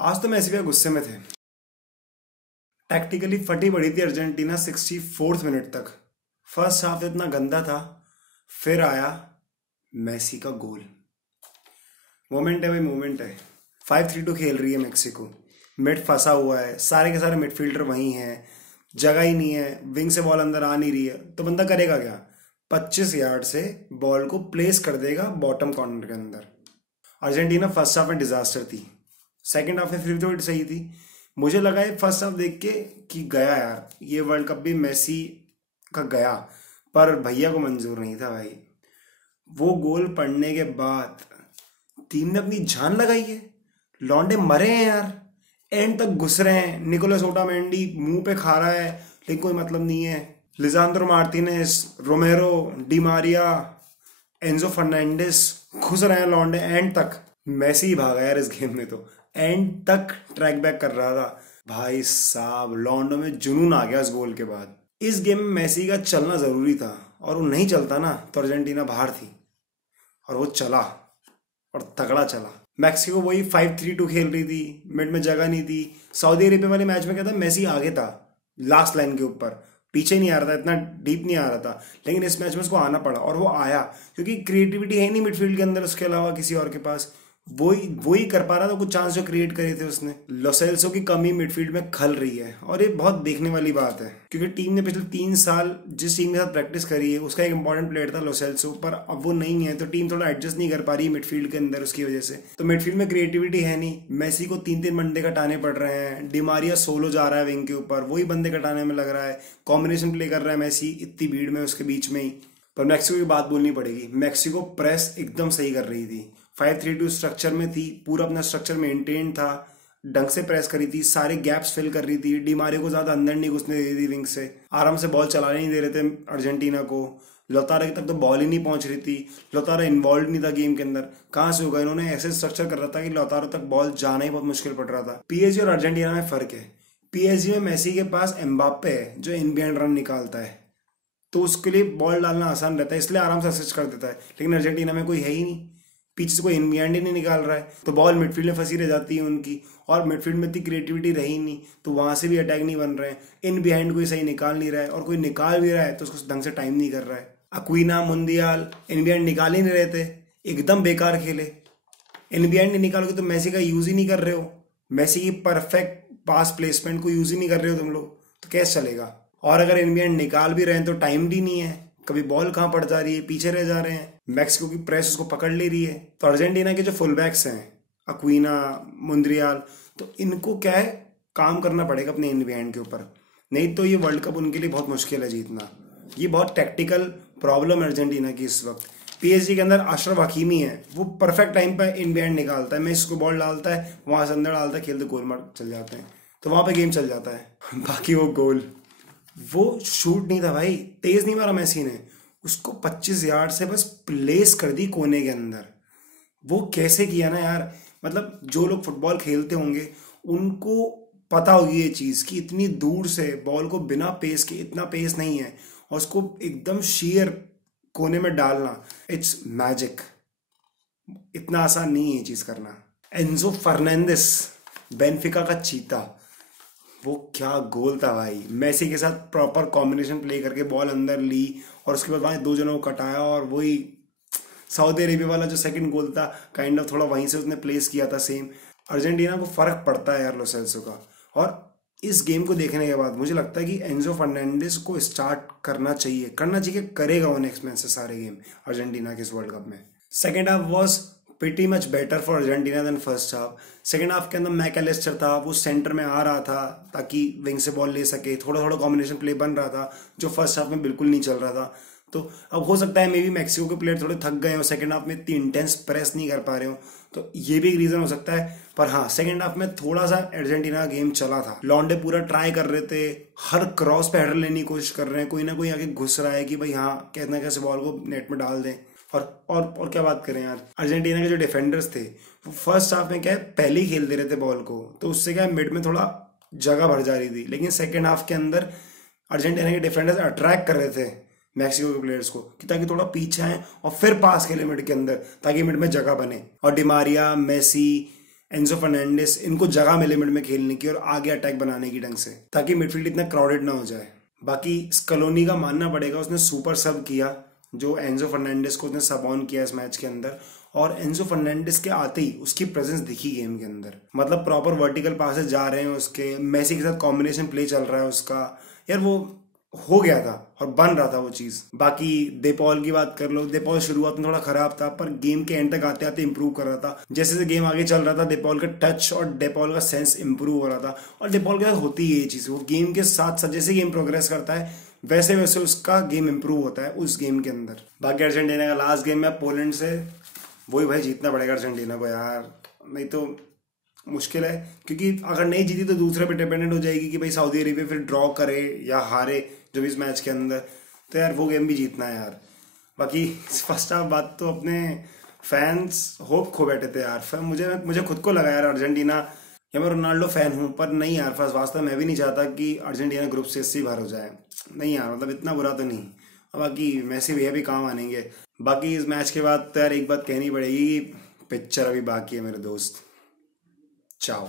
आज तो मैसी भैया गुस्से में थे। टैक्टिकली फटी पड़ी थी अर्जेंटीना 64th मिनट तक। फर्स्ट हाफ इतना गंदा था, फिर आया मैसी का गोल। मोमेंट है भाई, मोमेंट है। 5-3-2 खेल रही है मेक्सिको। मिड फंसा हुआ है, सारे के सारे मिडफील्डर वहीं हैं, जगह ही नहीं है, विंग से बॉल अंदर आ नहीं रही है, तो बंदा करेगा क्या? 25 यार्ड से बॉल को प्लेस कर देगा बॉटम कॉर्नर के अंदर। अर्जेंटीना फर्स्ट हाफ में डिजास्टर थी, सेकंड हाफ में फिर थोड़ी सही थी। मुझे लगा ये फर्स्ट हाफ देख के कि गया यार, ये वर्ल्ड कप भी मेसी का गया, पर भैया को मंजूर नहीं था भाई। वो गोल पड़ने के बाद टीम ने अपनी जान लगाई है। लौंडे मरे हैं यार, एंड तक घुस रहे हैं। निकोलस ओटामेंडी मुंह पे खा रहा है, लेकिन कोई मतलब नहीं है। Lisandro Martinez, Romero, Di Maria, Enzo Fernandez घुस रहे हैं लौंडे एंड तक। मैसी ही भागा यार इस गेम में, तो एंड तक ट्रैक बैक कर रहा था। भाई साहब, लॉन्डो में जुनून आ गया इस गोल के बाद। इस गेम में मैसी का चलना जरूरी था, और वो नहीं चलता ना तो अर्जेंटीना बाहर थी, और वो चला और तगड़ा चला। मैक्सिको वही 5-3-2 खेल रही थी, मिड में जगह नहीं थी। सऊदी अरेबिया वाले मैच में क्या था, मैसी आगे था लास्ट लाइन के ऊपर, पीछे नहीं आ रहा था, इतना डीप नहीं आ रहा था। लेकिन इस मैच में उसको आना पड़ा, और वो आया क्योंकि क्रिएटिविटी है नहीं मिडफील्ड के अंदर उसके अलावा किसी और के पास। वही कर पा रहा था कुछ चांस जो क्रिएट करे थे उसने। लो सेल्सो की कमी मिडफील्ड में खल रही है, और ये बहुत देखने वाली बात है, क्योंकि टीम ने पिछले 3 साल जिस टीम के साथ प्रैक्टिस करी है उसका एक इंपॉर्टेंट प्लेयर था लो सेल्सो, पर अब वो नहीं है, तो टीम थोड़ा एडजस्ट नहीं कर पा रही है मिडफील्ड के अंदर उसकी वजह से। तो मिडफील्ड में क्रिएटिविटी है नहीं, मेसी को 3-3 बंदे कटाने पड़ रहे हैं। डिमारिया सोलो जा रहा है विंग के ऊपर, वही बंदे कटाने में लग रहा है। कॉम्बिनेशन प्ले कर रहा है मेसी इतनी भीड़ में, उसके बीच में ही। पर मैक्सिको की बात बोलनी पड़ेगी, मैक्सिको प्रेस एकदम सही कर रही थी। 5-3-2 स्ट्रक्चर में थी, पूरा अपना स्ट्रक्चर मेंटेन था, ढंग से प्रेस करी थी, सारे गैप्स फिल कर रही थी। डिमारियो को ज्यादा अंदर नहीं घुसने दे रही थी विंग से, आराम से बॉल चलाने नहीं दे रहे थे अर्जेंटीना को। लोतारो तक तो बॉल ही नहीं पहुंच रही थी, लोतारो इन्वॉल्व नहीं था गेम के अंदर। कहाँ से होगा? इन्होंने ऐसे स्ट्रक्चर कर रहा था कि लोतारो तक बॉल जाना ही बहुत मुश्किल पड़ रहा था। पीएसजी और अर्जेंटीना में फर्क है, पीएसजी में मेसी के पास एम्बाप्पे है जो इन बिहाइंड रन निकालता है, तो उसके लिए बॉल डालना आसान रहता है, इसलिए आराम से असिस्ट कर देता है। लेकिन अर्जेंटीना में कोई है ही नहीं, पीछे से कोई इन बिहाइंड ही नहीं निकाल रहा है, तो बॉल मिडफील्ड में फंसी रह जाती है उनकी, और मिडफील्ड में इतनी क्रिएटिविटी रही नहीं, तो वहां से भी अटैक नहीं बन रहे हैं। इन बिहाइंड कोई सही निकाल नहीं रहा है, और कोई निकाल भी रहा है तो उसको ढंग से टाइम नहीं कर रहा है। अक्विना, मुंदियाल इन बिहाइंड निकाल ही नहीं रहे थे, एकदम बेकार खेले। इन बिहाइंड नहीं निकालोगे तो मेसी का यूज ही नहीं कर रहे हो, मेसी की परफेक्ट पास प्लेसमेंट को यूज ही नहीं कर रहे हो तुम लोग, तो कैसे चलेगा? और अगर इन बिहाइंड निकाल भी रहे हैं तो टाइम भी नहीं है, कभी बॉल कहाँ पड़ जा रही है, पीछे रह जा रहे हैं। मैक्सिको की प्रेस उसको पकड़ ले रही है। तो अर्जेंटीना के जो फुल बैक्स हैं, अक्विना, मुंद्रियाल, तो इनको क्या है, काम करना पड़ेगा अपने इन बिहाइंड के ऊपर, नहीं तो ये वर्ल्ड कप उनके लिए बहुत मुश्किल है जीतना। ये बहुत टैक्टिकल प्रॉब्लम है अर्जेंटीना की इस वक्त। पीएसजी के अंदर अशरफ हकीमी है, वो परफेक्ट टाइम पर इन बिहाइंड निकालता है, मैं इसको बॉल डालता है, वहां से अंदर डालता है, खेलते गोल मार चल जाते हैं, तो वहां पे गेम चल जाता है। बाकी वो गोल, वो शूट नहीं था भाई, तेज नहीं मारा मेसी ने, उसको 25 यार्ड से बस प्लेस कर दी कोने के अंदर। वो कैसे किया ना यार, मतलब जो लोग फुटबॉल खेलते होंगे उनको पता होगी ये चीज कि इतनी दूर से बॉल को बिना पेस के, इतना पेस नहीं है, और उसको एकदम शेयर कोने में डालना, इट्स मैजिक। इतना आसान नहीं है ये चीज करना। एंजो फर्नांडिस, बेनफिका का चीता, वो क्या गोल था भाई। मेसी के साथ प्रॉपर कॉम्बिनेशन प्ले करके बॉल अंदर ली, और उसके बाद वहां 2 जनों को कटाया, और वही सऊदी अरेबिया वाला जो सेकंड गोल था काइंड ऑफ थोड़ा वहीं से उसने प्लेस किया था सेम। अर्जेंटीना को फर्क पड़ता है यार लो सेल्सो का। और इस गेम को देखने के बाद मुझे लगता है कि एंजो फर्नांडिस को स्टार्ट करना चाहिए, करेगा वो नेक्स्ट मैच से सारे गेम अर्जेंटीना के इस वर्ल्ड कप में। Second half was pretty much better for Argentina than first half। Second half के अंदर मैकएलिस्टर था, वो सेंटर में आ रहा था ताकि विंग से बॉल ले सके, थोड़ा थोड़ा कॉम्बिनेशन प्ले बन रहा था जो फर्स्ट हाफ में बिल्कुल नहीं चल रहा था। तो अब हो सकता है मे बी मैक्सिको के प्लेयर थोड़े थक गए हो, सेकेंड हाफ में इतनी इंटेंस प्रेस नहीं कर पा रहे हो, तो ये भी एक रीजन हो सकता है। पर हाँ, सेकेंड हाफ में थोड़ा सा अर्जेंटीना का गेम चला था, लॉन्डे पूरा ट्राई कर रहे थे, हर क्रॉस पे हेडर लेने की कोशिश कर रहे हैं, कोई ना कोई आगे घुस रहा है कि भाई हाँ कैसे ना कैसे बॉल को नेट में डाल दें। और क्या बात करें यार, अर्जेंटीना के जो डिफेंडर्स थे वो फर्स्ट हाफ में क्या है पहले ही खेल दे रहे थे बॉल को, तो उससे क्या है मिड में थोड़ा जगह भर जा रही थी। लेकिन सेकेंड हाफ के अंदर अर्जेंटीना के डिफेंडर्स अट्रैक्ट कर रहे थे मैक्सिको के प्लेयर्स को, कि ताकि थोड़ा पीछे आए और फिर पास खेले मिड के अंदर, ताकि मिड में जगह बने। और डिमारिया, मेसी, एंजो फर्नांडिस, इनको जगह मिले मिड में खेलने की और आगे अटैक बनाने की ढंग से, ताकि मिडफील्ड इतना क्राउडेड ना हो जाए। बाकी स्कलोनी का मानना पड़ेगा, उसने सुपर सब किया जो एंजो फर्नांडिस को उसने सब ऑन किया इस मैच के अंदर। और एंजो फर्नांडिस के आते ही उसकी प्रेजेंस दिखी गेम के अंदर, मतलब प्रॉपर वर्टिकल पासेस जा रहे हैं उसके, मेसी के साथ कॉम्बिनेशन प्ले चल रहा है उसका, यार वो हो गया था और बन रहा था वो चीज। बाकी डेपॉल की बात कर लो, डेपॉल शुरुआत में थोड़ा खराब था पर गेम के एंड तक आते आते इंप्रूव कर रहा था। जैसे जैसे गेम आगे चल रहा था डेपॉल का टच और डेपॉल का सेंस इंप्रूव हो रहा था। और डेपॉल के साथ होती है ये चीज, वो गेम के साथ साथ जैसे गेम प्रोग्रेस करता है वैसे वैसे उसका गेम इंप्रूव होता है उस गेम के अंदर। बाकी अर्जेंटीना का लास्ट गेम है पोलैंड से, वही भाई जीतना पड़ेगा अर्जेंटीना को यार, नहीं तो मुश्किल है। क्योंकि अगर नहीं जीती तो दूसरे पे डिपेंडेंट हो जाएगी कि भाई सऊदी अरेबिया फिर ड्रॉ करे या हारे जो भी इस मैच के अंदर, तो यार वो गेम भी जीतना है यार। बाकी फर्स्ट हाफ बात तो अपने फैंस होप खो बैठे थे यार। फिर मुझे मुझे खुद को लगा यार अर्जेंटीना, या मैं रोनाल्डो फैन हूँ पर नहीं यार, फर्स्ट वास्तव मैं भी नहीं चाहता कि अर्जेंटीना ग्रुप से इससे बाहर हो जाए, नहीं यार मतलब इतना बुरा तो नहीं। और बाकी मैसी भैया भी काम आनेंगे। बाकी इस मैच के बाद तो यार एक बात कहनी पड़ेगी, पिक्चर अभी बाकी है मेरे दोस्त। चाओ।